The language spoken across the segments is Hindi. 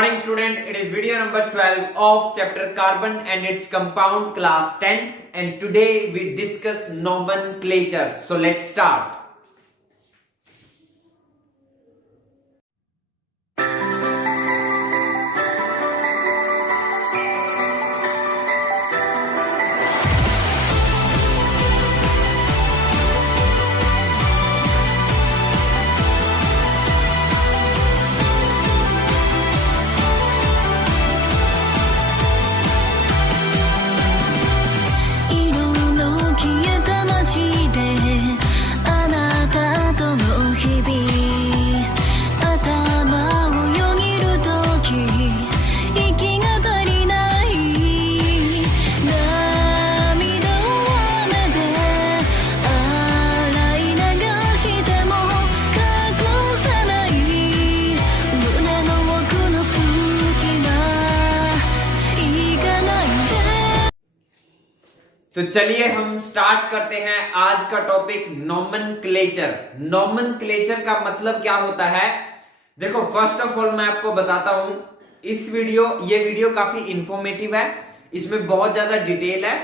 morning student, it is video number 12 of chapter carbon and its compound class 10th, and today we discuss nomenclature. So let's start. तो चलिए हम स्टार्ट करते हैं आज का टॉपिक नोमेनक्लेचर। नोमेनक्लेचर का मतलब क्या होता है? देखो, फर्स्ट ऑफ ऑल मैं आपको बताता हूं, ये वीडियो काफी इंफॉर्मेटिव है, इसमें बहुत ज्यादा डिटेल है,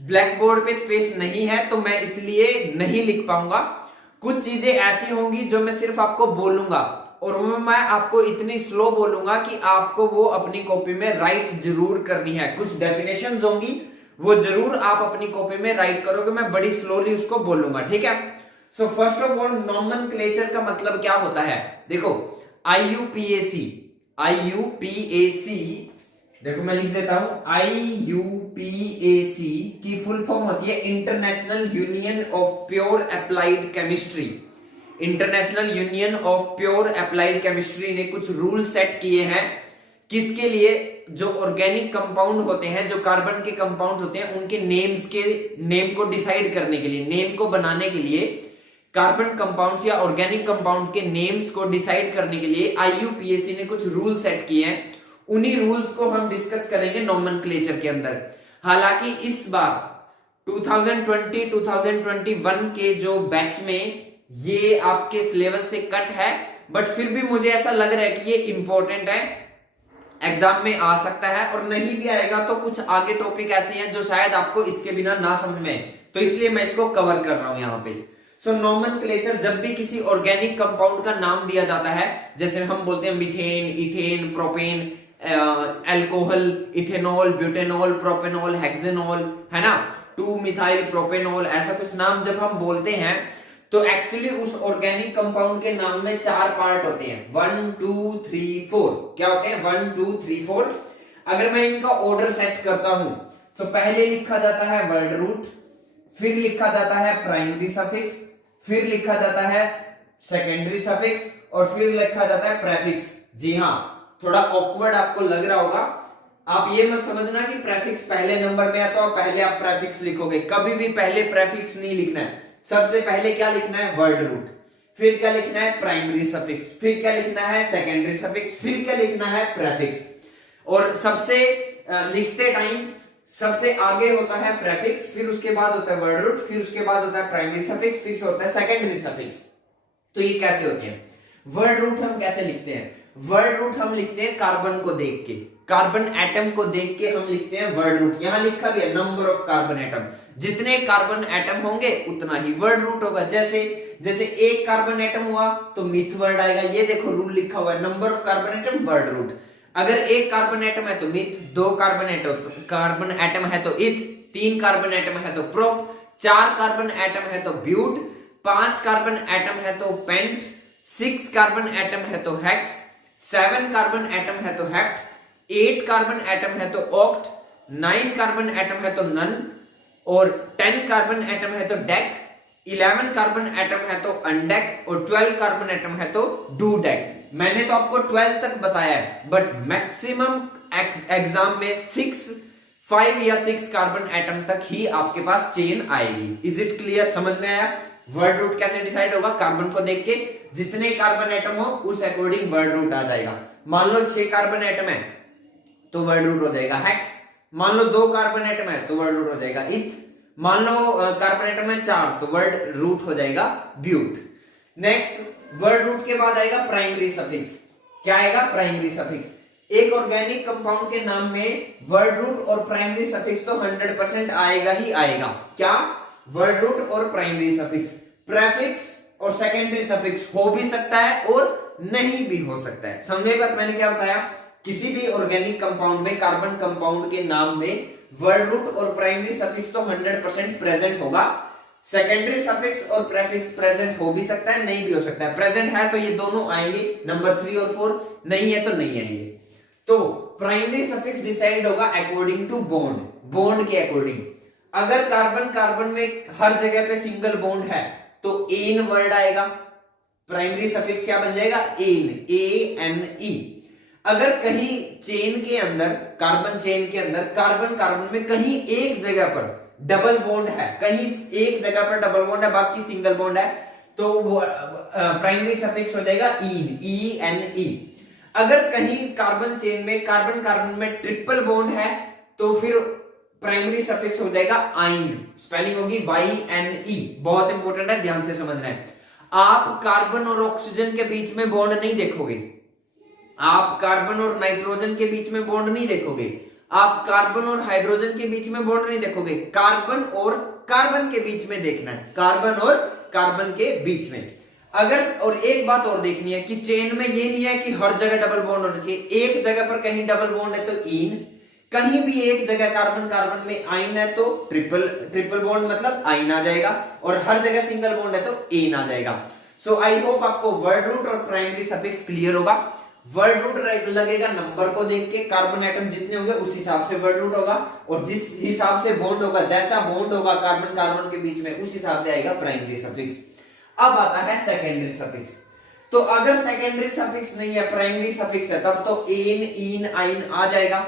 ब्लैक बोर्ड पे स्पेस नहीं है तो मैं इसलिए नहीं लिख पाऊंगा। कुछ चीजें ऐसी होंगी जो मैं सिर्फ आपको बोलूंगा और वो मैं आपको इतनी स्लो बोलूंगा कि आपको वो अपनी कॉपी में राइट जरूर करनी है। कुछ डेफिनेशंस होंगी वो जरूर आप अपनी कॉपी में राइट करोगे, मैं बड़ी स्लोली उसको बोलूंगा, ठीक है। So first of all nomenclature का मतलब क्या होता है? देखो, आईयूपीएसी देखो मैं लिख देता हूं, आईयूपीएसी की फुल फॉर्म होती है international union of pure applied chemistry. International union of pure applied chemistry ने कुछ रूल सेट किए हैं किसके लिए? जो ऑर्गेनिक कंपाउंड होते हैं, जो कार्बन के कंपाउंड होते हैं, उनके नेम को डिसाइड करने के लिए, नेम को बनाने के लिए, कार्बन कंपाउंड्स या ऑर्गेनिक कंपाउंड के नेम्स को डिसाइड करने के लिए आईयूपीएसी ने कुछ रूल सेट किए हैं। उन्हीं रूल्स को हम डिस्कस करेंगे नोमेनक्लेचर के अंदर। हालांकि इस बार 2020-2021 के जो बैच में ये आपके सिलेबस से कट है, बट फिर भी मुझे ऐसा लग रहा है कि ये इंपॉर्टेंट है, एग्जाम में आ सकता है, और नहीं भी आएगा तो कुछ आगे टॉपिक ऐसे हैं जो शायद आपको इसके बिना ना समझ में, तो इसलिए मैं इसको कवर कर रहा हूं यहां पे। सो नोमेनक्लेचर, जब भी किसी ऑर्गेनिक कंपाउंड का नाम दिया जाता है, जैसे हम बोलते हैं methane, ethane, propane, alcohol, ethanol, butanol, propanol, hexanol, है ना, 2 मिथाइल प्रोपेनॉल, ऐसा कुछ नाम जब हम बोलते हैं तो एक्चुअली उस ऑर्गेनिक कंपाउंड के नाम में 4 पार्ट होते हैं, 1 2 3 4। क्या होते हैं? 1 2 3 4। अगर मैं इनका ऑर्डर सेट करता हूं तो पहले लिखा जाता है वर्ड रूट, फिर लिखा जाता है प्राइमरी सफिक्स, फिर लिखा जाता है सेकेंडरी सफिक्स, और फिर लिखा जाता है प्रेफिक्स। जी हाँ, थोड़ा ऑकवर्ड आपको लग रहा होगा, आप ये मत समझना कि प्रेफिक्स पहले नंबर में है तो पहले आप प्रेफिक्स लिखोगे, कभी भी पहले प्रेफिक्स नहीं लिखना है। सबसे पहले क्या लिखना है? वर्ड रूट, फिर क्या लिखना है? प्राइमरी सफिक्स, फिर क्या लिखना है? सेकेंडरी सफिक्स, फिर क्या लिखना है? प्रेफिक्स। और सबसे लिखते टाइम सबसे आगे होता है प्रेफिक्स, फिर उसके बाद होता है वर्ड रूट, फिर उसके बाद होता है प्राइमरी सफिक्स, फिर होता है सेकेंडरी सफिक्स। तो ये कैसे होते हैं? वर्ड रूट हम कैसे लिखते हैं? वर्ड रूट हम लिखते हैं कार्बन को देख के, कार्बन एटम को देख के हम लिखते हैं वर्ड रूट। यहां लिखा भी है नंबर ऑफ कार्बन एटम, जितने कार्बन एटम होंगे उतना ही वर्ड रूट होगा। जैसे एक कार्बन एटम हुआ तो मिथ वर्ड आएगा, ये देखो रूल लिखा हुआ है, number of carbon atom word root. अगर एक कार्बन एटम है तो मिथ, 2 कार्बन एटम है तो इथ, 3 कार्बन एटम है तो प्रोप, 4 कार्बन एटम है तो ब्यूट, 5 कार्बन एटम है तो पेंट, 6 कार्बन एटम है तो हेक्स, 7 कार्बन एटम है तो हेप्ट, 8 कार्बन एटम है तो ऑक्ट, 9 कार्बन एटम है तो नन, और 10 कार्बन एटम है तो डेक, 11 कार्बन एटम है तो अनडेक, और 12 कार्बन एटम है तो डूडेक। मैंने तो आपको 12 तक बताया है, बट मैक्सिमम एग्जाम में 5 या 6 कार्बन एटम तक ही आपके पास चेन आएगी। Is it clear? समझ में आया? वर्ड रूट कैसे डिसाइड होगा? कार्बन को देख के जितने कार्बन एटम हो उस अकॉर्डिंग वर्ड रूट आ जाएगा। मान लो 6 कार्बन एटम है तो वर्ड रूट हो जाएगा हेक्स, मान लो 2 कार्बन एटम है तो वर्ड रूट हो जाएगा इथ, मान लो कार्बन एटम है 4 तो वर्ड रूट हो जाएगा ब्यूट। नेक्स्ट, वर्ड रूट के बाद आएगा प्राइमरी सफिक्स। क्या आएगा? Primary suffix. एक ऑर्गेनिक कंपाउंड के नाम में वर्ड रूट और प्राइमरी सफिक्स तो 100% आएगा ही आएगा। क्या? वर्ड रूट और प्राइमरी सफिक्स। प्रेफिक्स और सेकेंडरी सफिक्स हो भी सकता है और नहीं भी हो सकता है। समझे बात मैंने क्या बताया? किसी भी ऑर्गेनिक कंपाउंड में, कार्बन कंपाउंड के नाम में वर्ड रूट और प्राइमरी सफिक्स तो 100% प्रेजेंट होगा। सेकेंडरी सफिक्स और प्रेफिक्स प्रेजेंट हो भी सकता है, नहीं भी हो सकता है। प्रेजेंट है तो ये दोनों आएंगे, नंबर 3 और 4, नहीं है तो नहीं आएंगे। तो प्राइमरी सफिक्स डिसाइड होगा अकॉर्डिंग टू बॉन्ड, बॉन्ड के अकॉर्डिंग। अगर कार्बन कार्बन में हर जगह पे सिंगल बॉन्ड है तो एन वर्ड आएगा, प्राइमरी सफिक्स क्या बन जाएगा? Ane, ANE। अगर कहीं चेन के अंदर, कार्बन चेन के अंदर कार्बन कार्बन में कहीं एक जगह पर डबल बॉन्ड है, कहीं एक जगह पर डबल बॉन्ड है बाकी सिंगल बॉन्ड है, तो वो प्राइमरी सफिक्स हो जाएगा ईन, ENE। अगर कहीं कार्बन चेन में, कार्बन कार्बन में ट्रिपल बॉन्ड है तो फिर प्राइमरी सफिक्स हो जाएगा आइन, स्पेलिंग होगी YNE। बहुत इंपॉर्टेंट है, ध्यान से समझना है। आप कार्बन और ऑक्सीजन के बीच में बॉन्ड नहीं देखोगे, आप कार्बन और नाइट्रोजन के बीच में बॉन्ड नहीं देखोगे, आप कार्बन और हाइड्रोजन के बीच में बॉन्ड नहीं देखोगे, कार्बन और कार्बन के बीच में देखना है, कार्बन और कार्बन के बीच में। अगर, और एक बात और देखनी है कि चेन में ये नहीं है कि हर जगह डबल बॉन्ड होना चाहिए। एक जगह पर कहीं डबल बॉन्ड है तो इन, कहीं भी एक जगह कार्बन कार्बन में आइन है तो ट्रिपल बॉन्ड मतलब आइन आ जाएगा, और हर जगह सिंगल बॉन्ड है तो एन आ जाएगा। सो आई होप आपको वर्ड रूट और प्राइमरी सफिक्स क्लियर होगा। वर्ड रूट लगेगा नंबर को देख के, कार्बन एटम जितने होंगे उस हिसाब से वर्ड रूट होगा, और जिस हिसाब से बॉन्ड होगा, जैसा बॉन्ड होगा कार्बन कार्बन के बीच में, उस हिसाब से आएगा प्राइमरी सफिक्स। अब आता है सेकेंडरी सफिक्स। तो अगर सेकेंडरी सफिक्स नहीं है, प्राइमरी सफिक्स है, तब तो एन, इन, आइन आ जाएगा,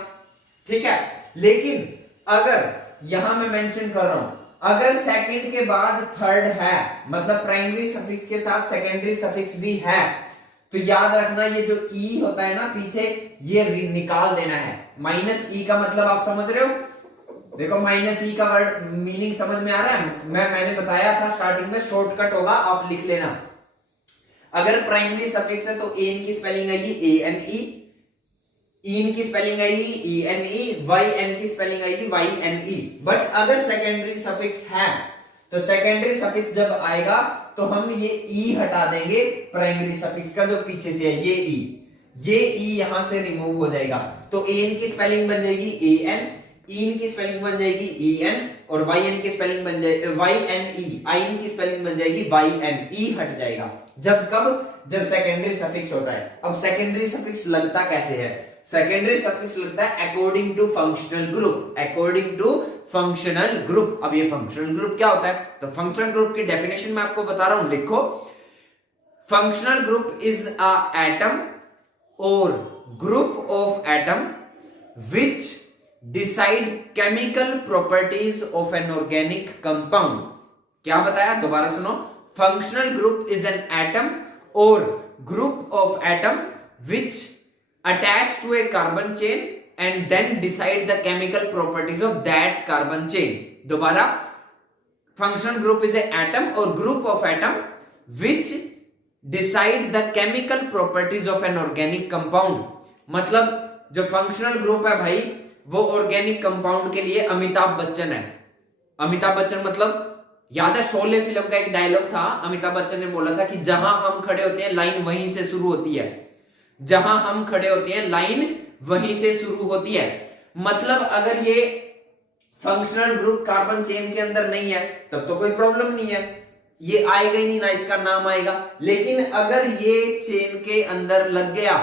ठीक है। लेकिन अगर यहां मैं मेंशन कर रहा हूं, अगर सेकंड के बाद थर्ड है, मतलब प्राइमरी सफिक्स के साथ सेकेंडरी सफिक्स भी है, तो याद रखना ये जो ई होता है ना पीछे, ये निकाल देना है। माइनस ई का मतलब आप समझ रहे हो? देखो माइनस ई का वर्ड मीनिंग समझ में आ रहा है? मैंने बताया था स्टार्टिंग में, शॉर्टकट होगा, आप लिख लेना। अगर प्राइमरी सफिक्स है तो एन की स्पेलिंग आएगी ANE, इन की स्पेलिंग आएगी ENE, YN की स्पेलिंग आएगी YNE। बट अगर सेकेंडरी सफिक्स है तो सेकेंडरी सफिक्स जब आएगा तो हम ये ई हटा देंगे प्राइमरी सफिक्स का, जो पीछे से है ये ई यहां से रिमूव हो जाएगा। तो एन की स्पेलिंग बन जाएगी AN, इन की स्पेलिंग बन जाएगी EN, और YN की स्पेलिंग बन जाएगी YNE, आइन की स्पेलिंग बन जाएगी YNE, हट जाएगा। जब कब? जब सेकेंडरी सफिक्स होता है। अब सेकेंडरी सफिक्स लगता कैसे है? सेकेंडरी सफिक्स लगता है according to functional group, according to functional group. अब ये फंक्शनल ग्रुप क्या होता है? तो फंक्शनल ग्रुप की डेफिनेशन मैं आपको बता रहा हूं, लिखो। Functional group is a atom और group of atom which decide chemical properties of an organic compound. क्या बताया? दोबारा सुनो। Functional group is an atom और group of atom which attached to a carbon chain and then decide the chemical properties of that carbon chain. दोबारा, functional group is an atom or group of atom which decide the chemical properties of an organic compound. मतलब जो functional group है भाई, वो organic compound के लिए अमिताभ बच्चन है। अमिताभ बच्चन मतलब, याद है शोले फिल्म का एक डायलॉग था, अमिताभ बच्चन ने बोला था कि जहां हम खड़े होते हैं लाइन वहीं से शुरू होती है, जहां हम खड़े होते हैं लाइन वहीं से शुरू होती है। मतलब अगर ये फंक्शनल ग्रुप कार्बन चेन के अंदर नहीं है तब तो कोई प्रॉब्लम नहीं है, ये आएगा ही नहीं ना, इसका नाम आएगा। लेकिन अगर ये चेन के अंदर लग गया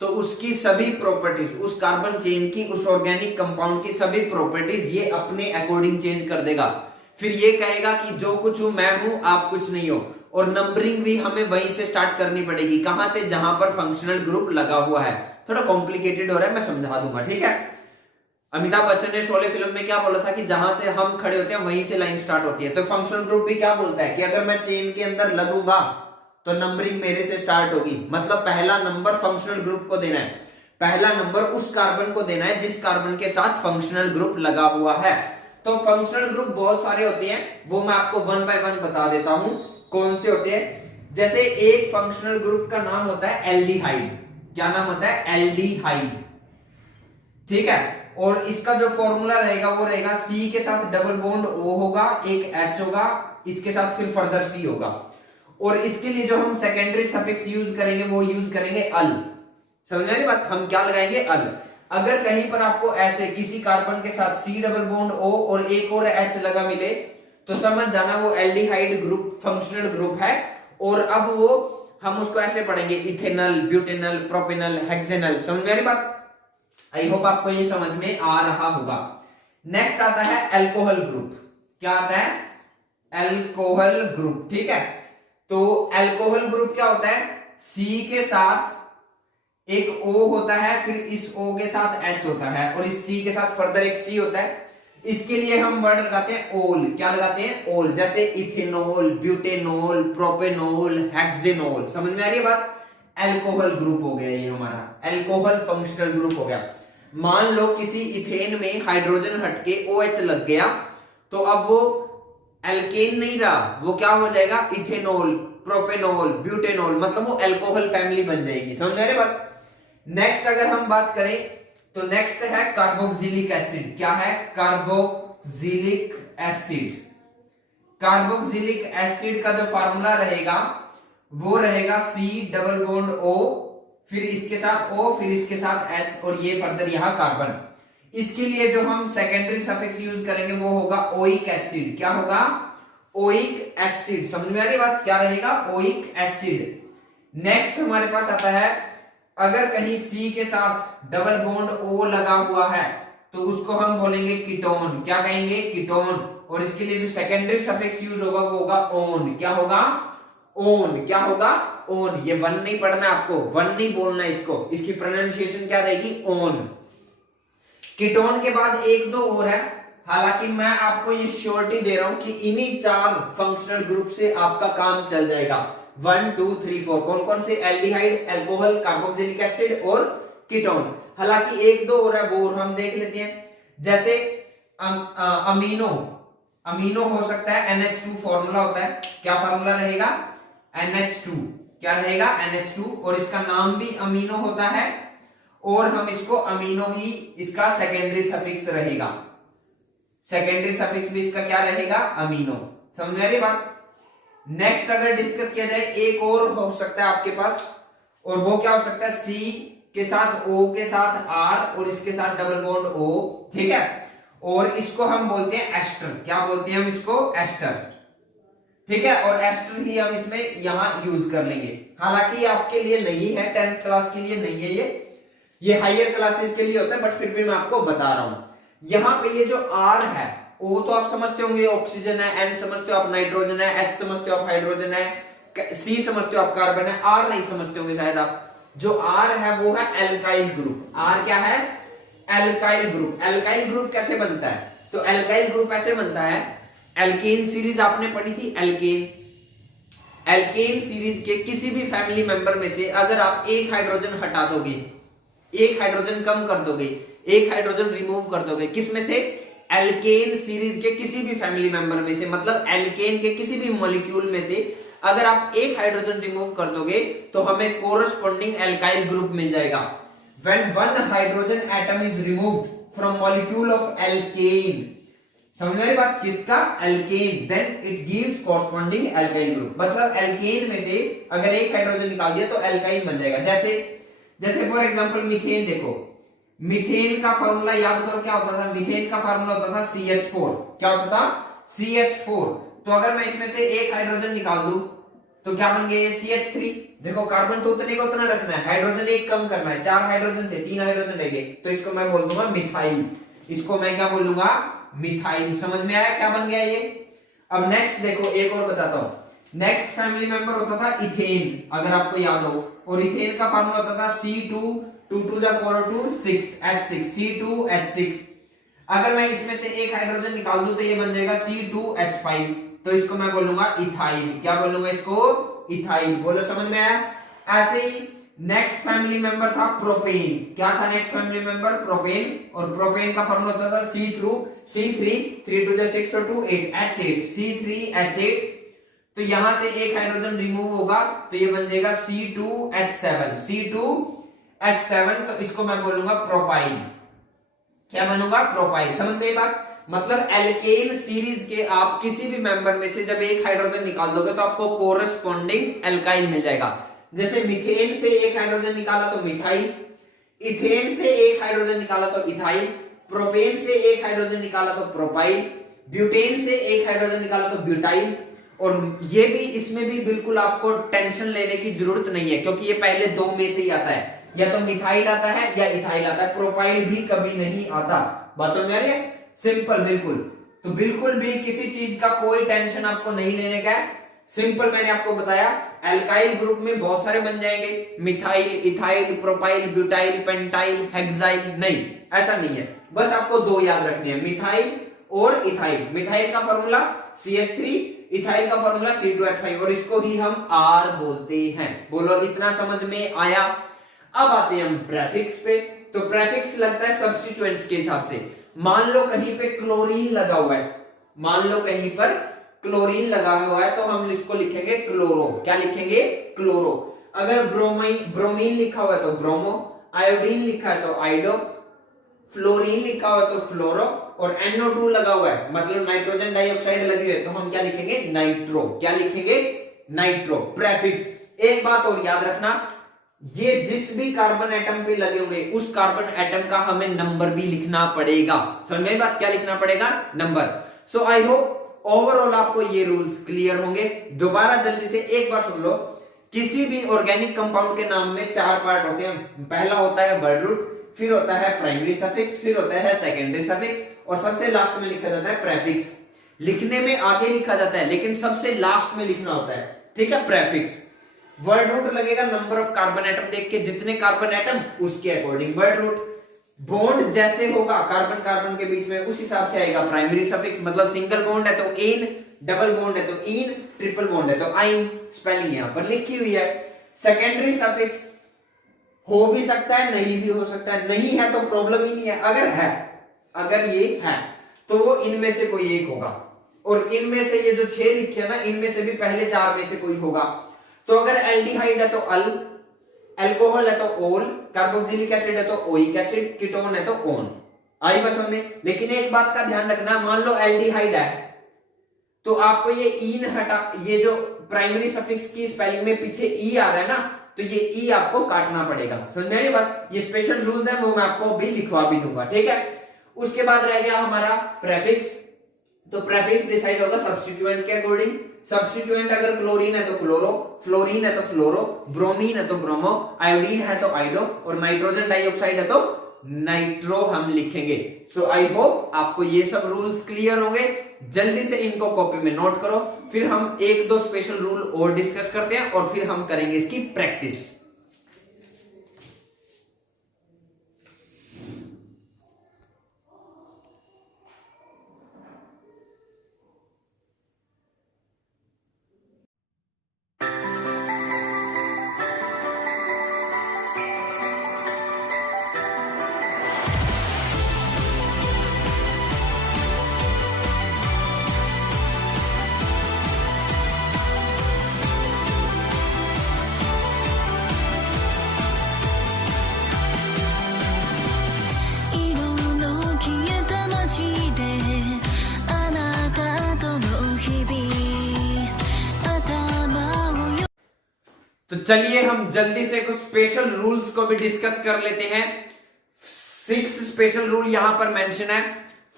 तो उसकी सभी प्रॉपर्टीज, उस कार्बन चेन की, उस ऑर्गेनिक कंपाउंड की सभी प्रॉपर्टीज ये अपने अकॉर्डिंग चेंज कर देगा। फिर ये कहेगा कि जो कुछ हूं मैं हूं, आप कुछ नहीं हो। और नंबरिंग भी हमें वहीं से स्टार्ट करनी पड़ेगी, कहां से? जहां पर फंक्शनल ग्रुप लगा हुआ है। थोड़ा कॉम्प्लिकेटेड हो रहा है, मैं समझा दूंगा, ठीक है। अमिताभ बच्चन ने शोले फिल्म में क्या बोला था कि जहां से हम खड़े होते हैं वहीं से लाइन स्टार्ट होती है। तो फंक्शनल ग्रुप भी क्या बोलता है कि अगर मैं चेन के अंदर लगूंगा तो नंबरिंग मेरे से स्टार्ट होगी। मतलब पहला नंबर फंक्शनल ग्रुप को देना है, पहला नंबर उस कार्बन को देना है जिस कार्बन के साथ फंक्शनल ग्रुप लगा हुआ है। तो फंक्शनल ग्रुप बहुत सारे होते हैं, वो मैं आपको 1 बाय 1 बता देता हूं कौन से होते हैं। जैसे एक फंक्शनल ग्रुप का नाम होता है एल्डिहाइड। क्या नाम होता है? एल्डिहाइड। ठीक है। और इसका जो फॉर्मूला रहेगा वो रहेगा C के साथ डबल बॉन्ड O होगा, एक H होगा, इसके साथ फिर फर्दर C होगा। और इसके लिए जो हम सेकेंडरी सफिक्स यूज करेंगे वो यूज करेंगे अल। समझ में आ रही बात? हम क्या लगाएंगे? अल। अगर कहीं पर आपको ऐसे किसी कार्बन के साथ C डबल बॉन्ड O और एक और H लगा मिले तो समझ जाना वो एल्डिहाइड ग्रुप, फंक्शनल ग्रुप है। और अब वो हम उसको ऐसे पढ़ेंगे, इथेनल, ब्यूटेनल, प्रोपेनल, हेक्सेनल। समझ में आ रही बात? आई होप आपको ये समझ में आ रहा होगा। नेक्स्ट आता है अल्कोहल ग्रुप। क्या आता है? Alcohol group. ठीक है, तो अल्कोहल ग्रुप क्या होता है? C के साथ एक O होता है, फिर इस O के साथ H होता है और इस C के साथ फर्दर एक C होता है। इसके लिए हम वर्ड लगाते हैं ओल। क्या लगाते हैं? ओल। जैसे इथेनॉल, ब्यूटेनॉल, प्रोपेनॉल, हेक्सेनॉल। समझ में आ रही है बात? अल्कोहल ग्रुप हो गया ये हमारा, अल्कोहल फंक्शनल ग्रुप हो गया। मान लो किसी इथेन में हाइड्रोजन हटके OH लग गया तो अब वो एल्केन नहीं रहा, वो क्या हो जाएगा? इथेनॉल, प्रोपेनॉल, ब्यूटेनॉल, मतलब वो अल्कोहल फैमिली बन जाएगी। समझ में आ रही बात? नेक्स्ट अगर हम बात करें तो नेक्स्ट है कार्बोक्सिलिक एसिड। क्या है? Carboxylic acid. कार्बोक्सिलिक एसिड का जो फार्मूला रहेगा वो रहेगा C डबल बॉन्ड O, फिर इसके साथ O, फिर इसके साथ H और ये फर्दर यहां कार्बन। इसके लिए जो हम सेकेंडरी सफिक्स यूज करेंगे वो होगा ओइक एसिड। क्या होगा? Oic acid. समझ में आ रही बात? क्या रहेगा? Oic acid. नेक्स्ट हमारे पास आता है, अगर कहीं C के साथ डबल बॉन्ड O लगा हुआ है तो उसको हम बोलेंगे कीटोन। क्या कहेंगे? कीटोन। और इसके लिए जो सेकेंडरी सफिक्स यूज होगा वो होगा ओन। क्या होगा? ओन। क्या होगा? ओन। ये वन नहीं पढ़ना आपको, वन नहीं बोलना इसको, इसकी प्रोनाउंसिएशन क्या रहेगी? ओन। कीटोन के बाद एक दो और है, हालांकि मैं आपको ये श्योरिटी दे रहा हूं कि इन्हीं 4 फंक्शनल ग्रुप से आपका काम चल जाएगा। 1 2 3 4 कौन कौन से? एल्डिहाइड, अल्कोहल, कार्बोक्सिलिक एसिड और कीटोन। हालांकि एक दो और है वो और हम देख लेते हैं। जैसे अमीनो, अमीनो हो सकता है NH2 फॉर्मूला होता है। क्या फॉर्मूला रहेगा? NH2। क्या रहेगा? NH2। और इसका नाम भी अमीनो होता है और हम इसको अमीनो ही इसका सेकेंडरी सफिक्स रहेगा। सेकेंडरी सफिक्स भी इसका क्या रहेगा? अमीनो। समझ में आ रही बात? नेक्स्ट अगर डिस्कस किया जाए, एक और हो सकता है आपके पास, और वो क्या हो सकता है? C के साथ O के साथ R और इसके साथ डबल बॉन्ड O। ठीक है, और इसको हम बोलते हैं एस्टर। क्या बोलते हैं हम इसको? एस्टर। ठीक है, और एस्टर ही हम इसमें यहां यूज कर लेंगे। हालांकि ये आपके लिए नहीं है, 10th क्लास के लिए नहीं है, ये हायर क्लासेस के लिए होता है, बट फिर भी मैं आपको बता रहा हूं। यहां पे ये जो R है, O तो आप समझते होंगे ऑक्सीजन है, N समझते हो आप नाइट्रोजन है, H समझते हो आप हाइड्रोजन है, C समझते हो आप कार्बन है, R नहीं समझते होंगे शायद आप। जो R है वो है एल्काइल ग्रुप। R क्या है? Alkyl group. एल्काइल ग्रुप कैसे बनता है? तो एल्काइल ग्रुप ऐसे बनता है, एल्केन सीरीज आपने पढ़ी थी, एल्केन। एल्केन सीरीज के किसी भी फैमिली मेंबर में से अगर आप एक हाइड्रोजन हटा दोगे, एक हाइड्रोजन कम कर दोगे, एक हाइड्रोजन रिमूव कर दोगे, किस में से? एल्केन सीरीज के किसी भी फैमिली मेंबर में से, मतलब एल्केन के किसी भी मॉलिक्यूल में से अगर आप एक हाइड्रोजन रिमूव कर दोगे तो हमें कोरस्पॉन्डिंग एल्काइल ग्रुप मिल जाएगा। When one hydrogen atom is removed from molecule of alkane, समझ में आ रही बात? किसका? Alkane. Then it gives corresponding alkyl group. मतलब एल्केन में से अगर एक हाइड्रोजन निकाल दिया तो एल्काइन बन जाएगा। जैसे फॉर एग्जांपल मीथेन देखो, मीथेन का फार्मूला याद करो क्या होता था? मीथेन का फार्मूला होता था CH4। क्या होता था? CH4। तो अगर मैं इसमें से एक हाइड्रोजन निकाल दूं तो क्या बन गया? CH3। देखो कार्बन तो उतने का उतना रखना है, हाइड्रोजन एक कम करना है। 4 हाइड्रोजन थे, 3 हाइड्रोजन रह गए, तो इसको मैं बोल दूंगा मिथाइल। इसको मैं क्या बोलूंगा? मिथाइल। समझ में आया क्या बन गया ये? अब नेक्स्ट देखो, एक और बताता हूं। नेक्स्ट फैमिली मेंबर होता था इथेन, अगर आपको याद हो, और इथेन का फार्मूला होता था C2 2 2 4 और 2 6 H6 C2H6। अगर मैं इसमें से एक हाइड्रोजन निकाल दूं तो ये बन जाएगा C2H5, तो इसको मैं बोलूंगा इथाइल। क्या बोलूंगा इसको? इथाइल। बोलो समझ में आया? ऐसे ही नेक्स्ट फैमिली मेंबर था प्रोपेन। क्या था नेक्स्ट फैमिली मेंबर? प्रोपेन। और प्रोपेन का फार्मूला होता था C3 3 2 6 और 2 8 H8 C3H8। तो यहां से एक हाइड्रोजन रिमूव होगा तो ये बन जाएगा C2H7 तो इसको मैं बोलूंगा प्रोपाइल। क्या बनूंगा? प्रोपाइल। समझ में बात? मतलब एल्केन सीरीज के आप किसी भी मेंबर में से जब एक हाइड्रोजन निकाल दोगे तो आपको कोरस्पॉन्डिंग एल्काइल मिल जाएगा। जैसे मिथेन से एक हाइड्रोजन निकाला तो मिथाइल, इथेन से एक हाइड्रोजन निकाला तो इथाइल, प्रोपेन से एक हाइड्रोजन निकाला तो प्रोपाइल, ब्यूटेन से एक हाइड्रोजन निकाला तो ब्यूटाइल। और ये भी, इसमें भी बिल्कुल आपको टेंशन लेने की जरूरत नहीं है, क्योंकि ये पहले दो में से ही आता है, या तो मिथाइल आता है या इथाइल आता है, प्रोपाइल भी कभी नहीं आता। बात समझ में आ रही है? सिंपल बिल्कुल। तो बिल्कुल भी किसी चीज का कोई टेंशन आपको नहीं लेने का है। सिंपल मैंने आपको बताया, एल्काइल ग्रुप में बहुत सारे बन जाएंगे, methyl, ethyl, propyl, butyl, pentyl, hexyl. नहीं, ऐसा नहीं है। बस आपको दो याद रखने हैं, मिथाइल और इथाइल। मिथाइल का फॉर्मूला CH3, इथाइल का फॉर्मूला C2H5, और इसको ही हम R बोलते हैं। बोलो, इतना समझ में आया? अब आते हैं हम प्रेफिक्स पे। तो प्रेफिक्स लगता है सब्स्टिट्यूएंट्स के हिसाब से। मान लो कहीं पे क्लोरीन लगा हुआ है, मान लो कहीं पर क्लोरीन लगा हुआ है, तो हम इसको लिखेंगे क्लोरो। क्या लिखेंगे? क्लोरो। अगर ब्रोमीन लिखा हुआ है तो ब्रोमो, आयोडीन लिखा है तो आइडो, फ्लोरीन लिखा हुआ है तो फ्लोरो, और NO2 लगा हुआ है मतलब नाइट्रोजन डाइऑक्साइड लगी हुई है, तो हम क्या लिखेंगे? नाइट्रो। क्या लिखेंगे? नाइट्रो। प्रेफिक्स। एक बात और याद रखना, ये जिस भी कार्बन एटम पे लगे हुए उस कार्बन एटम का हमें नंबर भी लिखना पड़ेगा। समझ में बात? क्या लिखना पड़ेगा? Number. So I hope overall आपको ये रूल्स क्लियर होंगे। दोबारा जल्दी से एक बार सुन लो। किसी भी ऑर्गेनिक कंपाउंड के नाम में चार पार्ट होते हैं। पहला होता है वर्ड रूट, फिर होता है प्राइमरी सफिक्स, फिर होता है सेकेंडरी सफिक्स, और सबसे लास्ट में लिखा जाता है प्रेफिक्स। लिखने में आगे लिखा जाता है, लेकिन सबसे लास्ट में लिखना होता है। ठीक है? प्रेफिक्स। वर्ड रूट लगेगा नंबर ऑफ कार्बन एटम देख के, जितने कार्बन एटम उसके अकॉर्डिंग वर्ड रूट। बॉन्ड जैसे होगा कार्बन कार्बन के बीच में उस हिसाब से आएगा प्राइमरी सफिक्स। मतलब सिंगल बॉन्ड है तो एन, डबल बॉन्ड है तो इन, ट्रिपल बॉन्ड है तो आइन। स्पेलिंग यहां पर लिखी हुई है। सेकेंडरी सफिक्स हो भी सकता है, नहीं भी हो सकता है। नहीं है तो प्रॉब्लम ही नहीं है। अगर है, अगर ये है तो वो इनमें से कोई एक होगा, और इनमें से ये जो 6 लिखे हैं ना, इनमें से भी पहले 4 में से कोई होगा। तो अगर एल्डिहाइड है तो अल, अल्कोहल है तो ओल, कार्बोक्सिलिक एसिड है तो ओइक एसिड, कीटोन है तो ओन। आई बात समझ में? लेकिन एक बात का ध्यान रखना, मान लो एल्डिहाइड है तो आपको ये इन हटा, ये जो प्राइमरी सफिक्स की स्पेलिंग में पीछे ई आ रहा है ना, तो ये ई आपको काटना पड़ेगा। समझ में आई बात? ये स्पेशल रूल्स है, वो मैं आपको भी लिखवा भी दूंगा। ठीक है? उसके बाद रह गया हमारा प्रेफिक्स। तो प्रेफिक्स डिसाइड होगा सब्स्टिट्यूएंट के अकॉर्डिंग। सब्स्टिट्यूएंट अगर क्लोरीन है तो क्लोरो, फ्लोरीन है तो फ्लोरो, ब्रोमीन है तो ब्रोमो, आयोडीन है तो आइडो, और नाइट्रोजन डाइऑक्साइड है तो नाइट्रो हम लिखेंगे। सो आई होप आपको ये सब रूल्स क्लियर होंगे। जल्दी से इनको कॉपी में नोट करो, फिर हम एक दो स्पेशल रूल और डिस्कस करते हैं, और फिर हम करेंगे इसकी प्रैक्टिस। तो चलिए हम जल्दी से कुछ स्पेशल रूल्स को भी डिस्कस कर लेते हैं। 6 स्पेशल रूल यहां पर मेंशन है।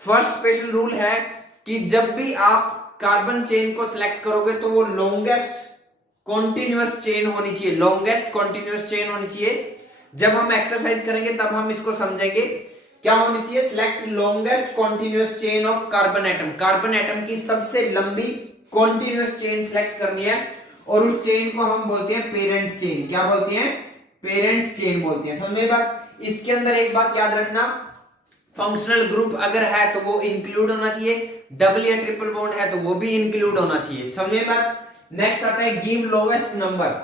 फर्स्ट स्पेशल रूल है कि जब भी आप कार्बन चेन को सिलेक्ट करोगे तो वो लॉन्गेस्ट कॉन्टिन्यूअस चेन होनी चाहिए। लॉन्गेस्ट कॉन्टिन्यूअस चेन होनी चाहिए। जब हम एक्सरसाइज करेंगे तब हम इसको समझेंगे। क्या होनी चाहिए? Select longest continuous chain of carbon atom. Carbon atom की सबसे लंबी कॉन्टिन्यूअस चेन सिलेक्ट करनी है, और उस चेन को हम बोलते हैं पेरेंट चेन। क्या बोलते हैं? पेरेंट चेन बोलते हैं। समझ में बात? इसके अंदर एक बात याद रखना, फंक्शनल ग्रुप अगर है तो वो इंक्लूड होना चाहिए, डबल या ट्रिपल बॉन्ड है तो वो भी इंक्लूड होना चाहिए। समझ में बात? नेक्स्ट आता है गिव लोवेस्ट नंबर।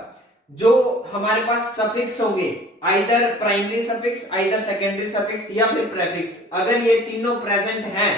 जो हमारे पास सफिक्स होंगे, either primary suffix, either secondary suffix, या फिर प्रेफिक्स, अगर ये तीनों प्रेजेंट हैं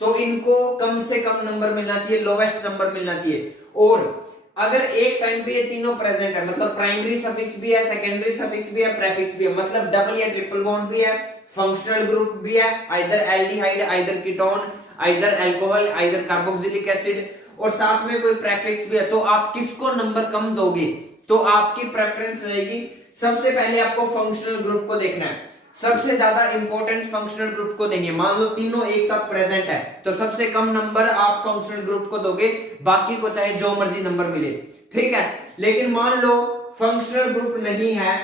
तो इनको कम से कम नंबर मिलना चाहिए, लोवेस्ट नंबर मिलना चाहिए। और अगर एक टाइम पे ये तीनों प्रेजेंट है, मतलब प्राइमरी सफिक्स भी है, सेकेंडरी सफिक्स भी है, प्रेफिक्स भी है, मतलब डबल या ट्रिपल बॉन्ड भी है, फंक्शनल ग्रुप भी है, either aldehyde, either ketone, either alcohol, either carboxylic acid, और साथ में कोई प्रेफिक्स भी है, तो आप किसको नंबर कम दोगे? तो आपकी प्रेफरेंस रहेगी, सबसे पहले आपको फंक्शनल ग्रुप को देखना है, सबसे ज्यादा इंपॉर्टेंट फंक्शनल ग्रुप को देंगे। मान लो तीनों एक साथ प्रेजेंट है तो सबसे कम नंबर आप फंक्शनल ग्रुप को दोगे, बाकी को चाहे जो मर्जी नंबर मिले, ठीक है। लेकिन मान लो फंक्शनल ग्रुप नहीं है,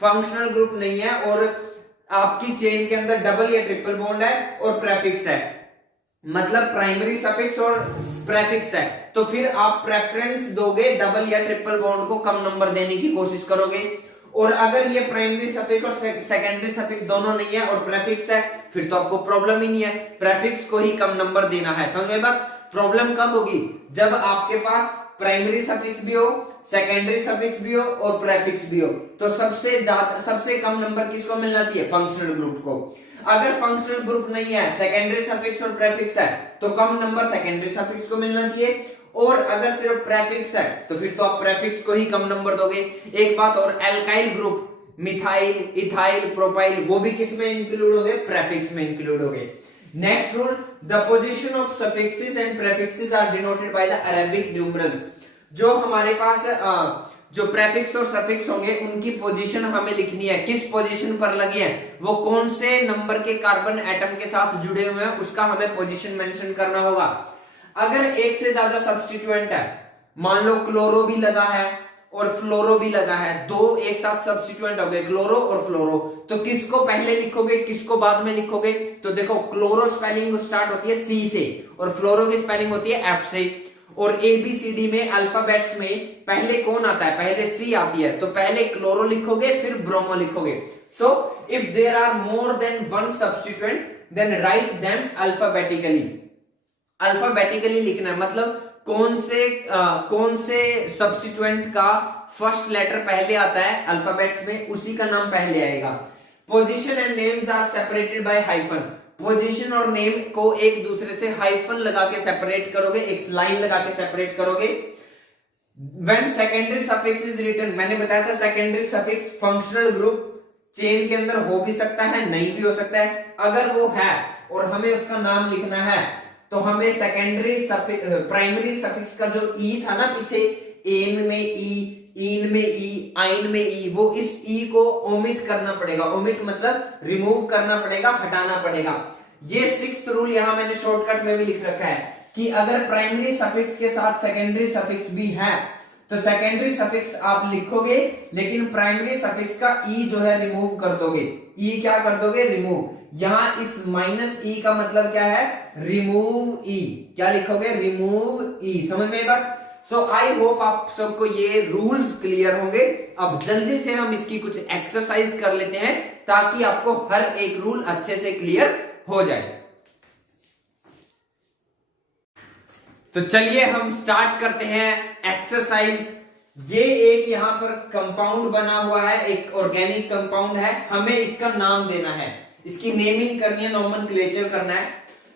फंक्शनल ग्रुप नहीं है और आपकी चेन के अंदर डबल या ट्रिपल बॉन्ड है और प्रेफिक्स है, मतलब प्राइमरी सफिक्स और प्रेफिक्स है, तो फिर आप प्रेफरेंस दोगे डबल या ट्रिपल बॉन्ड को, कम नंबर देने की कोशिश करोगे। और अगर ये प्राइमरी सफिक्स और सेकेंडरी सफिक्स दोनों नहीं है और प्रेफिक्स है, फिर तो आपको प्रॉब्लम ही नहीं है, प्रेफिक्स को ही कम नंबर देना है। समझ में बात? प्रॉब्लम कब होगी? जब आपके पास प्राइमरी सफिक्स भी हो, सेकेंडरी सफिक्स भी हो और प्रेफिक्स भी हो, तो सबसे कम नंबर किसको मिलना चाहिए? फंक्शनल ग्रुप को। अगर फंक्शनल ग्रुप नहीं है, सेकेंडरी सफिक्स और प्रेफिक्स है, तो कम नंबर सेकेंडरी सफिक्स को मिलना चाहिए, और अगर सिर्फ प्रेफिक्स है तो फिर तो आप प्रेफिक्स को ही कम नंबर दोगे। एक बात और, alkyl group methyl, ethyl, propyl, वो भी किस में इंक्लूड हो गए? प्रेफिक्स में इंक्लूड हो गए। Next rule, the position of suffixes and prefixes are denoted by the Arabic numerals. जो हमारे पास जो प्रेफिक्स और सफिक्स होंगे उनकी पोजीशन हमें लिखनी है, किस पोजीशन पर लगे हैं, वो कौन से नंबर के कार्बन एटम के साथ जुड़े हुए हैं, उसका हमें पोजीशन मेंशन करना होगा। अगर एक से ज्यादा सब्स्टिट्यूएंट है, मान लो क्लोरो भी लगा है और फ्लोरो भी लगा है, दो एक साथ सब्स्टिट्यूएंट हो गए, क्लोरो और फ्लोरो, तो किसको पहले लिखोगे, किसको बाद में लिखोगे? तो देखो, क्लोरो स्पेलिंग स्टार्ट होती है सी से और फ्लोरो की स्पेलिंग होती है एफ से, और एबीसीडी में अल्फाबेट्स में पहले कौन आता है? पहले सी आती है, तो पहले क्लोरो लिखोगे फिर ब्रोमो लिखोगे। So if there are more than one substituent then write them alphabetically. Alphabetically लिखना है, मतलब कौन से सब्स्टिट्यूएंट का फर्स्ट लेटर पहले आता है अल्फाबेट्स में, उसी का नाम पहले आएगा। Position and names are separated by hyphen. Position और नेम को एक दूसरे से हाइफन लगा के सेपरेट करोगे, एक लाइन लगा के सेपरेट करोगे। When secondary suffix is written, मैंने बताया था secondary suffix functional group chain के अंदर हो भी सकता है, नहीं भी हो सकता है। अगर वो है और हमें उसका नाम लिखना है, तो हमें सेकेंडरी सफिक्स, प्राइमरी सफिक्स का जो ई था ना पीछे, एन में ई, इन में ई, आइन में ई, वो इस ई को ओमिट करना पड़ेगा। ओमिट मतलब रिमूव करना पड़ेगा, हटाना पड़ेगा। ये सिक्स्थ रूल यहां मैंने शॉर्टकट में भी लिख रखा है कि अगर प्राइमरी सफिक्स के साथ सेकेंडरी सफिक्स भी है तो सेकेंडरी सफिक्स आप लिखोगे, लेकिन प्राइमरी सफिक्स का ई जो है रिमूव कर दोगे। ई क्या कर दोगे? रिमूव। यहां इस माइनस ई का मतलब क्या है? रिमूव ई। क्या लिखोगे? रिमूव ई। समझ में बात? सो आई होप आप सबको ये रूल्स क्लियर होंगे। अब जल्दी से हम इसकी कुछ एक्सरसाइज कर लेते हैं ताकि आपको हर एक रूल अच्छे से क्लियर हो जाए। तो चलिए हम स्टार्ट करते हैं एक्सरसाइज। ये एक यहां पर कंपाउंड बना हुआ है, एक ऑर्गेनिक कंपाउंड है, हमें इसका नाम देना है, इसकी नेमिंग करनी है, नोमेनक्लेचर करना है।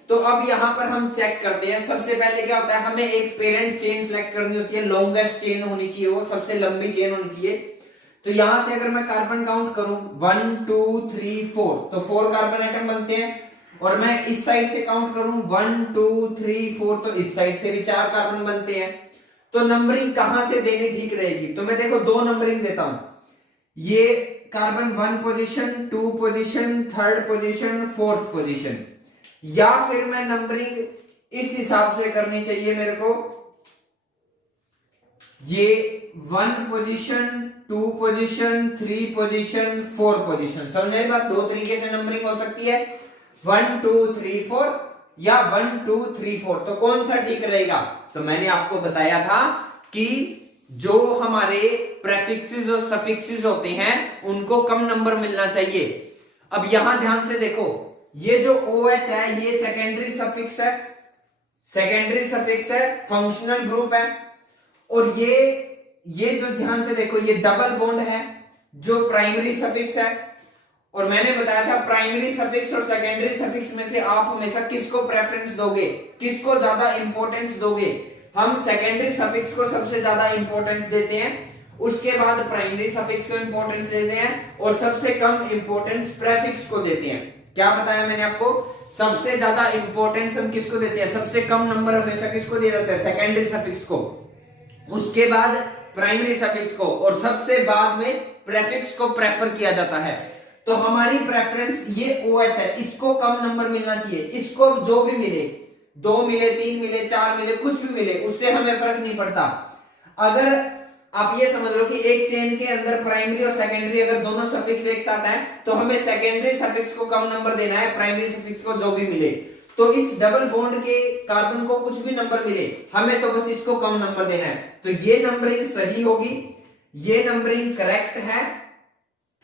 तो अब यहां पर हम चेक करते हैं। सबसे पहले क्या होता है, हमें एक पेरेंट चेन सेलेक्ट करनी होती है, लॉन्गेस्ट चेन होनी चाहिए, वो सबसे लंबी चेन होनी चाहिए। तो यहां से अगर मैं कार्बन काउंट करूं 1 2 3 4, तो 4 कार्बन एटम बनते हैं। और मैं इस साइड से काउंट करूं 1 2 3 4, तो इस साइड से भी 4 कार्बन बनते हैं। तो नंबरिंग कहां से देनी ठीक रहेगी? तो मैं देखो 2 नंबरिंग देता हूं। ये carbon 1 position, 2 position, 3rd position, 4th position, या फिर मैं नंबरिंग इस हिसाब से करनी चाहिए मेरे को, ये 1 पोजीशन, 2 पोजीशन, 3 पोजीशन, 4 पोजीशन। समझ में बात? 2 तरीके से नंबरिंग हो सकती है, 1 2 3 4 या 1 2 3 4। तो कौन सा ठीक रहेगा? तो मैंने आपको बताया था कि जो हमारे प्रेफिक्सेस और सफिक्सेस होते हैं उनको कम नंबर मिलना चाहिए। अब यहां ध्यान से देखो, ये जो OH है ये सेकेंडरी सफिक्स है, सेकेंडरी सफिक्स है, फंक्शनल ग्रुप है। और ये जो ध्यान से देखो, ये डबल बॉन्ड है जो प्राइमरी सफिक्स है। और मैंने बताया था प्राइमरी सफिक्स और सेकेंडरी सफिक्स में से आप हमेशा किसको प्रेफरेंस दोगे, किसको ज्यादा इंपॉर्टेंस दोगे? हम सेकेंडरी सफिक्स को सबसे ज्यादा इंपॉर्टेंस देते हैं, उसके बाद प्राइमरी सफिक्स को इंपॉर्टेंस देते हैं और सबसे कम इंपॉर्टेंस प्रेफिक्स को देते हैं। क्या बताया मैंने आपको, सबसे ज्यादा इंपॉर्टेंस हम किसको देते हैं, सबसे कम नंबर हमेशा किसको दिया जाता है, सेकेंडरी सफिक्स को, उसके बाद प्राइमरी सफिक्स को, और सबसे बाद में प्रेफिक्स को प्रेफर किया जाता है। तो हमारी प्रेफरेंस ये OH है, इसको कम नंबर मिलना चाहिए, इसको जो भी मिले, 2 मिले, 3 मिले, 4 मिले, कुछ भी मिले, उससे हमें फर्क नहीं पड़ता। अगर आप ये समझ लो कि एक चेन के अंदर प्राइमरी और सेकेंडरी अगर दोनों सफिक्स एक साथ हैं, तो हमें सेकेंडरी सफिक्स को कम नंबर देना है, प्राइमरी सफिक्स को जो भी मिले। तो इस डबल बॉन्ड के कार्बन को कुछ भी नंबर मिले, हमें तो बस इसको कम नंबर देना है। तो ये नंबरिंग सही होगी, ये नंबरिंग करेक्ट है,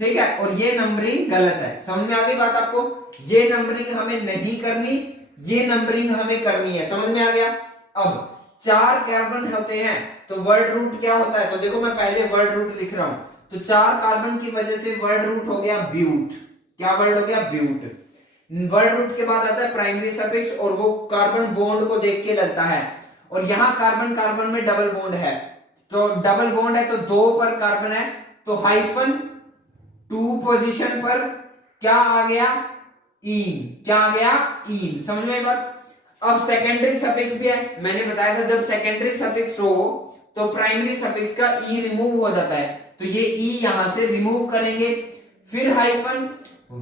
ठीक है, और ये नंबरिंग गलत है। समझ में आ गई बात आपको, ये नंबरिंग हमें नहीं करनी, ये नंबरिंग हमें करनी है। समझ में आ गया। अब 4 कार्बन होते हैं तो वर्ड रूट क्या होता है, तो देखो मैं पहले वर्ड रूट लिख रहा हूं। तो 4 कार्बन की वजह से वर्ड रूट हो गया ब्यूट। क्या वर्ड हो गया, ब्यूट। वर्ड रूट के बाद आता है प्राइमरी सफिक्स, और वो कार्बन बॉन्ड को देख के लगता है, और यहां कार्बन कार्बन में डबल बॉन्ड है, तो डबल बॉन्ड है तो 2 पर कार्बन है, तो हाइफन 2 पोजीशन पर क्या आ गया, ईन। क्या आ गया, ईन। समझ में बात। अब सेकेंडरी सफिक्स भी है, मैंने बताया था जब सेकेंडरी सफिक्स हो तो प्राइमरी सफिक्स का ई रिमूव हो जाता है, तो ये ई यहां से रिमूव करेंगे। फिर हाइफन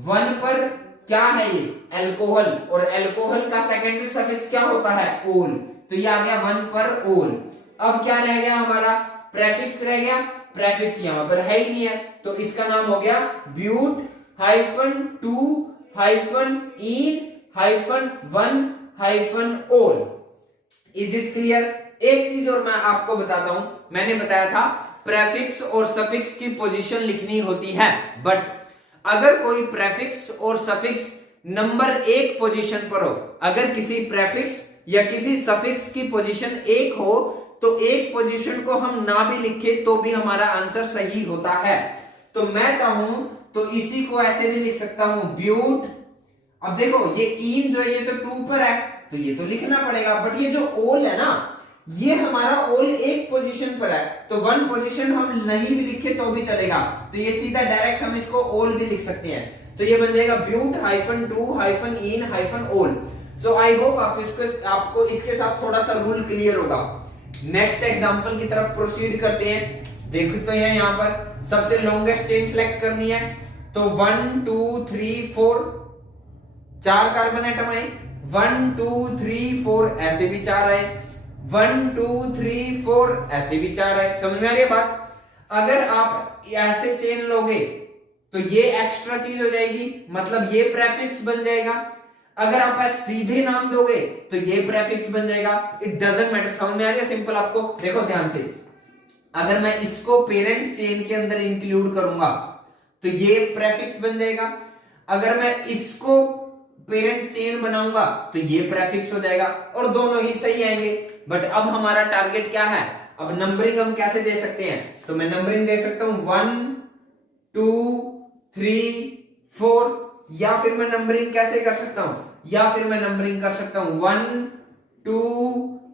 1 पर क्या है, ये अल्कोहल, और अल्कोहल का सेकेंडरी सफिक्स क्या होता है, ओल, तो ये आ गया 1 पर ओल। अब क्या रह गया हमारा, प्रेफिक्स रह गया, प्रेफिक्स यहां पर है ही नहीं है, तो इसका नाम हो गया but hyphen 2 hyphen ene hyphen 1 hyphen ol. Is it clear. एक चीज और मैं आपको बताता हूं, मैंने बताया था प्रेफिक्स और सफिक्स की पोजीशन लिखनी होती है, बट अगर कोई प्रेफिक्स और सफिक्स नंबर 1 पोजीशन पर हो, अगर किसी प्रेफिक्स या किसी सफिक्स की पोजीशन 1 हो, तो एक पोजीशन को हम ना भी लिखे तो भी हमारा आंसर सही होता है। तो मैं चाहूं तो इसी को ऐसे भी लिख सकता हूं, ब्यूट। अब देखो ये ईन जो है ये तो 2 पर है, तो ये तो लिखना पड़ेगा, बट ये जो ओल है ना, ये हमारा ओल एक पोजीशन पर है, तो 1 पोजीशन हम नहीं भी लिखे तो भी चलेगा, तो ये सीधा डायरेक्ट हम इसको ओल भी लिख सकते हैं। तो ये बन जाएगा but hyphen 2 hyphen ene hyphen ol. So I hope आपको इसके साथ थोड़ा सा रूल क्लियर होगा। नेक्स्ट एग्जांपल की तरफ प्रोसीड करते हैं। देखो तो यहाँ पर सबसे लॉन्गेस्ट चेन सिलेक्ट करनी है, तो 1 2 3 4 4 कार्बन एटम आए, 1 2 3 4 ऐसे भी 4 आए, 1 2 3 4 ऐसे भी 4 आए। समझ में आ रही है बात। अगर आप ऐसे चेन लोगे तो ये एक्स्ट्रा चीज हो जाएगी, मतलब ये प्रेफिक्स बन जाएगा। अगर आप सीधे नाम दोगे तो ये प्रेफिक्स बन जाएगा। It doesn't matter. समझ में आ रही है सिंपल आपको। देखो ध्यान से, अगर मैं इसको पेरेंट चेन के अंदर इंक्लूड करूंगा तो ये प्रेफिक्स बन जाएगा, अगर मैं इसको पेरेंट चेन बनाऊंगा तो ये प्रेफिक्स हो जाएगा, और दोनों ही सही आएंगे। बट अब हमारा टारगेट क्या है, अब नंबरिंग हम कैसे दे सकते हैं, तो मैं नंबरिंग दे सकता हूं 1 2 3 4, या फिर मैं नंबरिंग कैसे कर सकता हूं, या फिर मैं नंबरिंग कर सकता हूं 1 2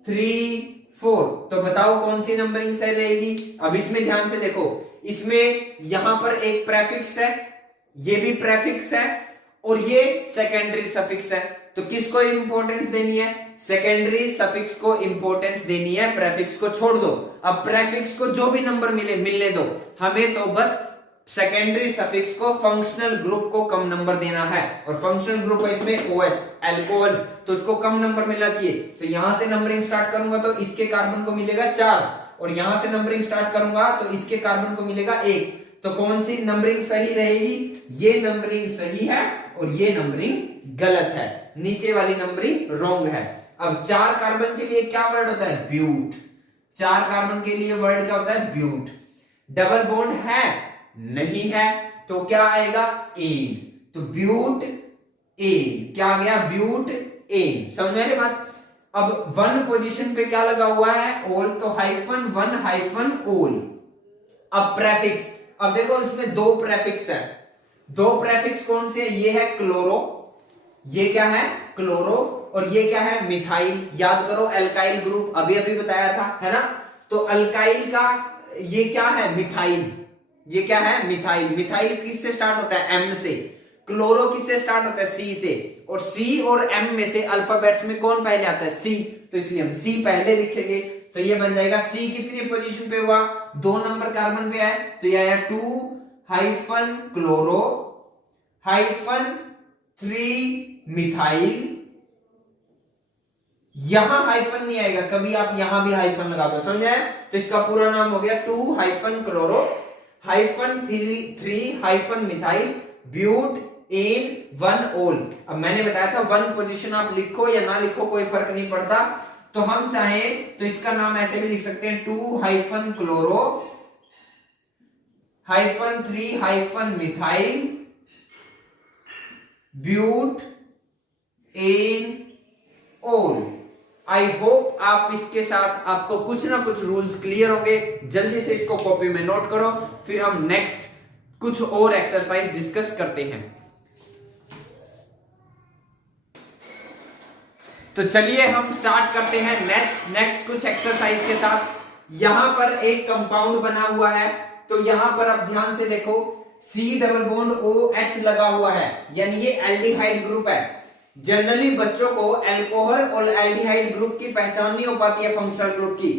3 4। तो बताओ कौन सी नंबरिंग सही रहेगी। अब इसमें ध्यान से देखो, इसमें यहां पर एक प्रेफिक्स है, ये भी प्रेफिक्स है, और ये सेकेंडरी सफिक्स है, तो किसको इंपॉर्टेंस देनी है, सेकेंडरी सफिक्स को इंपॉर्टेंस देनी है, प्रेफिक्स को छोड़ दो। अब प्रेफिक्स को जो भी नंबर मिलने दो, हमें तो बस सेकेंडरी सफिक्स को फंक्शनल ग्रुप को कम नंबर देना है, और फंक्शनल ग्रुप है इसमें OH अल्कोहल, तो उसको कम नंबर मिलना चाहिए। तो यहां से नंबरिंग स्टार्ट करूंगा तो इसके कार्बन को मिलेगा 4, और यहां से नंबरिंग स्टार्ट करूंगा तो इसके कार्बन को मिलेगा 1। तो कौन सी नंबरिंग सही रहेगी, ये नंबरिंग सही है और ये नंबरिंग गलत है, नीचे वाली नंबरिंग रॉन्ग है। अब 4 कार्बन के लिए क्या वर्ड होता है, ब्यूट। 4 कार्बन के लिए वर्ड क्या होता है, ब्यूट। डबल बॉन्ड है, नहीं है, तो क्या आएगा, एन। तो ब्यूट एन, क्या आ गया, ब्यूट एन। समझ में आ रही बात। अब 1 पोजीशन पे क्या लगा हुआ है, ओल, तो हाइफन 1 हाइफन ओल। अब प्रेफिक्स, अब देखो इसमें 2 प्रेफिक्स है, 2 प्रेफिक्स कौन से है, ये है क्लोरो, ये क्या है, क्लोरो, और ये क्या है, मिथाइल। याद करो अल्काइल ग्रुप अभी अभी बताया था, है ना। तो अल्काइल का ये क्या है, मिथाइल, ये क्या है, मिथाइल। मिथाइल किससे स्टार्ट होता है, M से, क्लोरो किससे स्टार्ट होता है? सी से, और सी और एम में से अल्फाबेट्स में कौन पहले आता है? सी। तो इसलिए हम सी पहले लिखेंगे, तो ये बन जाएगा सी कितनी पोजीशन पे हुआ? 2 नंबर कार्बन पे है, तो ये आया 2 हाइफन क्लोरो हाइफन 3 मिथाइल। यहां हाइफन नहीं आएगा, कभी आप यहां भी हाइफन लगा दो, समझ आए? तो इसका पूरा नाम हो गया 2 hyphen chloro hyphen 3 hyphen methyl but an 1 ol. अब मैंने बताया था 1 पोजीशन आप लिखो या ना लिखो कोई फर्क नहीं पड़ता, तो हम चाहें तो इसका नाम ऐसे भी लिख सकते हैं 2 hyphen chloro hyphen 3 hyphen methyl but en ol. I hope आप इसके साथ आपको कुछ ना कुछ रूल्स क्लियर होंगे। जल्दी से इसको कॉपी में नोट करो, फिर हम नेक्स्ट कुछ और एक्सरसाइज डिस्कस करते हैं। तो चलिए हम स्टार्ट करते हैं नेक्स्ट कुछ एक्सरसाइज के साथ। यहां पर एक कंपाउंड बना हुआ है, तो यहां पर आप ध्यान से देखो C डबल बॉन्ड OH लगा हुआ है, यानी ये एल्डिहाइड ग्रुप है। जनरली बच्चों को अल्कोहल और एल्डिहाइड ग्रुप की पहचान नहीं हो पाती है फंक्शनल ग्रुप की।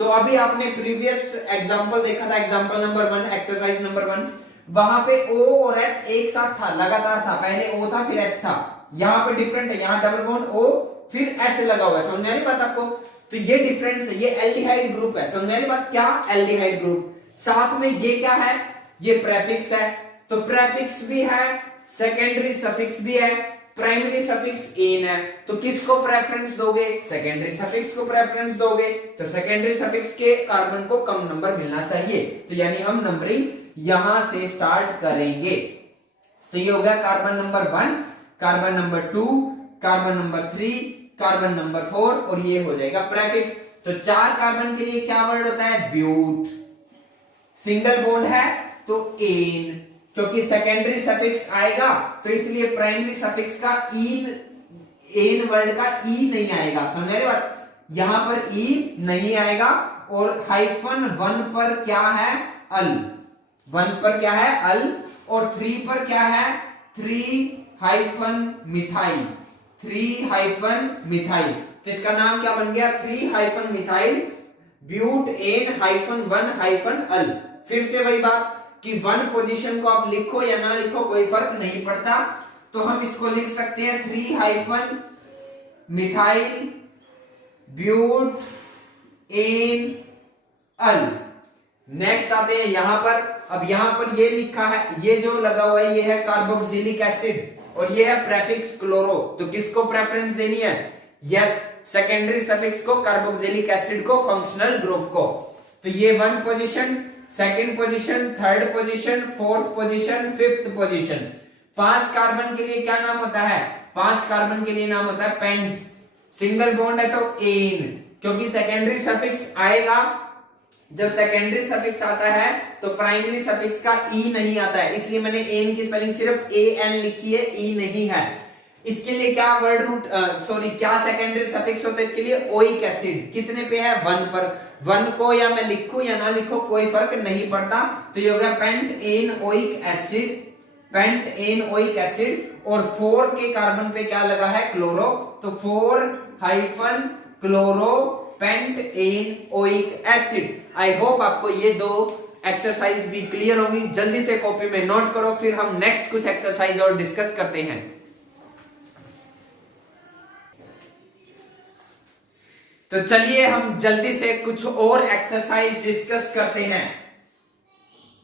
तो अभी आपने प्रीवियस एग्जांपल देखा था, एग्जांपल नंबर 1, एक्सरसाइज नंबर 1, वहां पे O और H एक साथ था, लगातार था, पहले O था फिर H था। यहां पे डिफरेंट है, यहां डबल बॉन्ड O फिर H लगा हुआ है, समझ में आ रही बात आपको? तो ये डिफरेंस है, ये एल्डिहाइड ग्रुप है, समझ में आ रही बात? क्या एल्डिहाइड ग्रुप, साथ में ये क्या है? ये प्रेफिक्स है, तो प्रेफिक्स भी है, सेकेंडरी सफिक्स भी है, प्राइमरी सफिक्स एन है, तो किसको प्रेफरेंस दोगे? सेकेंडरी सफिक्स को प्रेफरेंस दोगे, तो सेकेंडरी सफिक्स के कार्बन को कम नंबर मिलना चाहिए, तो यानी हम नंबरिंग यहां से स्टार्ट करेंगे। तो ये हो गया carbon number 1, carbon number 2, carbon number 3, carbon number 4, और ये हो जाएगा प्रेफिक्स। तो 4 कार्बन के लिए क्या वर्ड होता है? ब्यूट। सिंगल बॉन्ड है तो एन, क्योंकि सेकेंडरी सफिक्स आएगा तो इसलिए प्राइमरी सफिक्स का एन वर्ड का ई नहीं आएगा, समझ रहे बात? यहां पर ई नहीं आएगा। और हाइफन 1 पर क्या है? अल। 1 पर क्या है? अल। और 3 पर क्या है? 3 हाइफन मिथाइल, 3 हाइफन मिथाइल। तो इसका नाम क्या बन गया? 3 hyphen methyl but en hyphen 1 hyphen al. फिर से वही बात कि 1 पोजीशन को आप लिखो या ना लिखो कोई फर्क नहीं पड़ता, तो हम इसको लिख सकते हैं 3 hyphen methyl but an al. Next आते हैं यहां पर। अब यहां पर ये लिखा है, ये जो लगा हुआ है ये है कार्बोक्सिलिक एसिड और ये है प्रेफिक्स क्लोरो, तो किसको प्रेफरेंस देनी है? यस, सेकेंडरी सफिक्स को, कार्बोक्सिलिक एसिड को, फंक्शनल ग्रुप को। तो ये 1 position, second position, third position, fourth position, fifth position. 5 carbon के लिए क्या नाम होता है? 5 कार्बन के लिए नाम होता है पेंट। सिंगल बॉन्ड है तो एन, क्योंकि सेकेंडरी सफिक्स आएगा, जब सेकेंडरी सफिक्स आता है तो प्राइमरी सफिक्स का ई नहीं आता है, इसलिए मैंने एन की स्पेलिंग सिर्फ ए एन लिखी है, ई नहीं है। इसके लिए क्या वर्ड रूट क्या सेकेंडरी सफिक्स होता है इसके लिए? Oic acid. कितने पे है? 1 पर। 1 को या मैं लिखूं या ना लिखूं कोई फर्क नहीं पड़ता, तो ये हो गया pent an oic acid, pent an oic acid. और 4 के कार्बन पे क्या लगा है? क्लोरो, तो 4 hyphen chloro pent an oic acid. I hope आपको ये 2 एक्सरसाइज भी क्लियर होंगी। जल्दी से कॉपी में नोट करो, फिर हम नेक्स्ट कुछ एक्सरसाइज और डिस्कस करते हैं। तो चलिए हम जल्दी से कुछ और एक्सरसाइज डिस्कस करते हैं।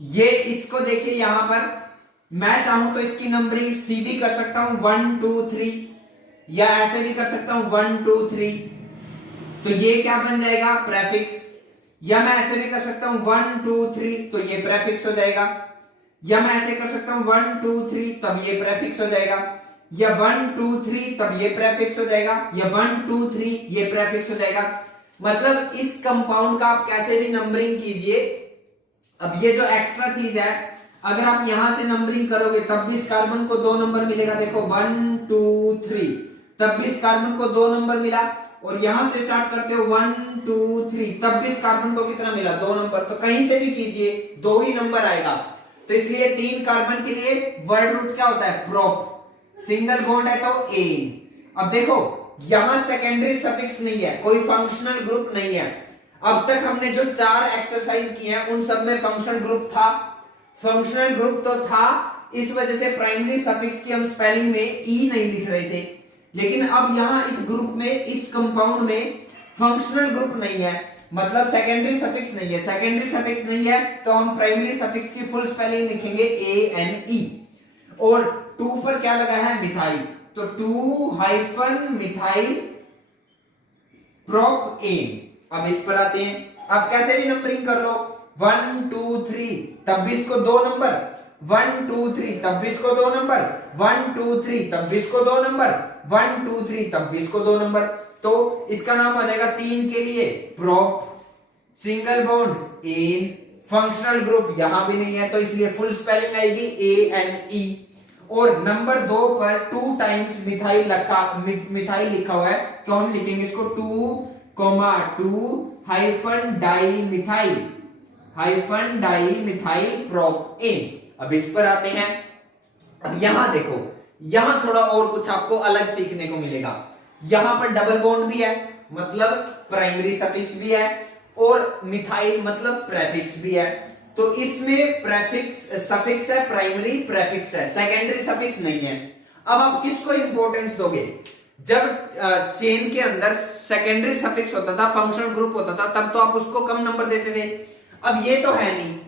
ये इसको देखिए, यहां पर मैं चाहूं तो इसकी नंबरिंग सीधी कर सकता हूं 1 2 3, या ऐसे भी कर सकता हूं 1 2 3, तो ये क्या बन जाएगा? प्रेफिक्स। या मैं ऐसे भी कर सकता हूं 1 2 3, तो ये प्रेफिक्स हो जाएगा। या मैं ऐसे कर सकता हूं 1 2 3, तब ये प्रेफिक्स हो जाएगा। या 1 2 3 तब ये प्रेफिक्स हो जाएगा, या 1 2 3 ये प्रेफिक्स हो जाएगा। मतलब इस कंपाउंड का आप कैसे भी नंबरिंग कीजिए। अब ये जो एक्स्ट्रा चीज है, अगर आप यहां से नंबरिंग करोगे तब भी इस कार्बन को 2 नंबर मिलेगा। देखो 1 2 3, तब भी इस कार्बन को 2 नंबर मिला। और यहां से स्टार्ट करते हो 1 2 3, तब भी इस कार्बन को कितना मिला? 2 नंबर। तो कहीं से भी कीजिए 2 ही नंबर आएगा। तो तो इसलिए 3 कार्बन के लिए वर्ड रूट क्या होता है? प्रोप। सिंगल बॉन्ड है तो एन। अब देखो यहां सेकेंडरी सफिक्स नहीं है, कोई फंक्शनल ग्रुप नहीं है। अब तक हमने जो 4 एक्सरसाइज किए हैं उन सब में फंक्शनल ग्रुप था, फंक्शनल ग्रुप तो था, इस वजह से प्राइमरी सफिक्स की हम स्पेलिंग में ई नहीं लिख रहे थे। लेकिन अब यहां इस ग्रुप में, इस कंपाउंड में फंक्शनल ग्रुप नहीं है, मतलब सेकेंडरी सफिक्स नहीं है। सेकेंडरी सफिक्स नहीं है तो हम प्राइमरी सफिक्स की फुल स्पेलिंग लिखेंगे ANE। और 2 पर क्या लगा है? मिथाइल, तो 2-मिथाइल प्रोप एन। अब इस पर आते हैं, अब कैसे भी नंबरिंग कर लो, 1 2 3 तब भी इसको 2 नंबर, 1 2 3 तब भी इसको 2 नंबर, 1 2 3 तब भी इसको 2 नंबर, 1 2 3 तब भी इसको 2 नंबर। तो इसका नाम आ जाएगा 3 के लिए prop, single bond ane, functional group यहां भी नहीं है तो इसलिए फुल स्पेलिंग आएगी ANE। और नंबर 2 पर 2 टाइम्स मिथाइल लिखा हुआ है तो हम लिखेंगे इसको 2,2-डाई प्रोप एन। अब इस पर आते हैं। अब यहां देखो, यहां थोड़ा और कुछ आपको अलग सीखने को मिलेगा। यहां पर डबल बॉन्ड भी है, मतलब प्राइमरी सफिक्स भी है, और मिथाइल मतलब प्रेफिक्स भी है। तो इसमें प्रेफिक्स सफिक्स है, प्राइमरी प्रेफिक्स है, सेकेंडरी सफिक्स नहीं है। अब आप किसको इंपॉर्टेंस दोगे? जब चेन के अंदर सेकेंडरी सफिक्स होता था, फंक्शनल ग्रुप होता था, तब तो आप उसको कम नंबर देते थे। अब ये तो है नहीं,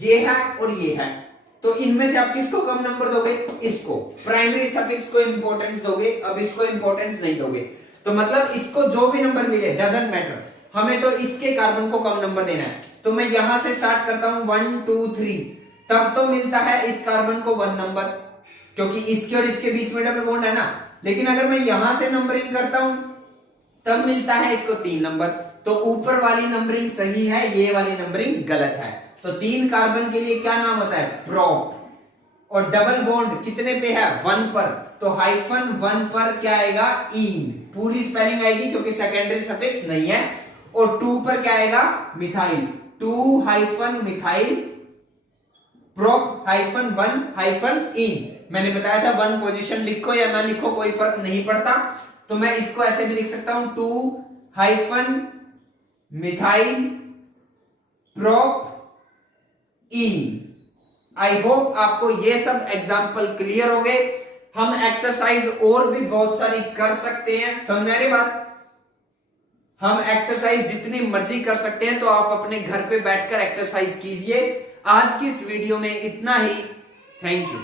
ये है और ये है, तो इनमें से आप किसको कम नंबर दोगे? इसको। प्राइमरी सफिक्स को इंपॉर्टेंस दोगे, अब इसको इंपॉर्टेंस नहीं दोगे। तो मतलब इसको जो भी नंबर मिले डजंट मैटर, हमें तो इसके कार्बन को कम नंबर देना है। तो मैं यहां से स्टार्ट करता हूं 1 2 3, तब तो मिलता है इस कार्बन को 1 नंबर, क्योंकि इसके और इसके बीच में डबल बॉन्ड है ना। लेकिन अगर मैं यहां से नंबरिंग करता हूं तब मिलता है इसको 3 नंबर। तो ऊपर वाली नंबरिंग सही है, ये वाली नंबरिंग गलत है। तो 3 कार्बन के लिए क्या नाम होता है? प्रोप। और डबल बॉन्ड कितने पे है? 1 पर, तो -1 पर क्या आएगा? ईन। पूरी स्पेलिंग आएगी क्योंकि सेकेंडरी सफिक्स नहीं है। और 2 पर क्या आएगा? मिथाइल, 2-मिथाइल प्रोप -1-ईन। मैंने बताया था 1 पोजीशन लिखो या ना लिखो कोई फर्क नहीं पड़ता, तो मैं इसको ऐसे भी लिख सकता हूं 2-मिथाइल प्रोप ईन। आई होप आपको ये सब एग्जाम्पल क्लियर हो गए। हम एक्सरसाइज और भी बहुत सारी कर सकते हैं, समझ आ रही बात? हम एक्सरसाइज जितनी मर्जी कर सकते हैं, तो आप अपने घर पे बैठकर एक्सरसाइज कीजिए। आज की इस वीडियो में इतना ही। Thank you.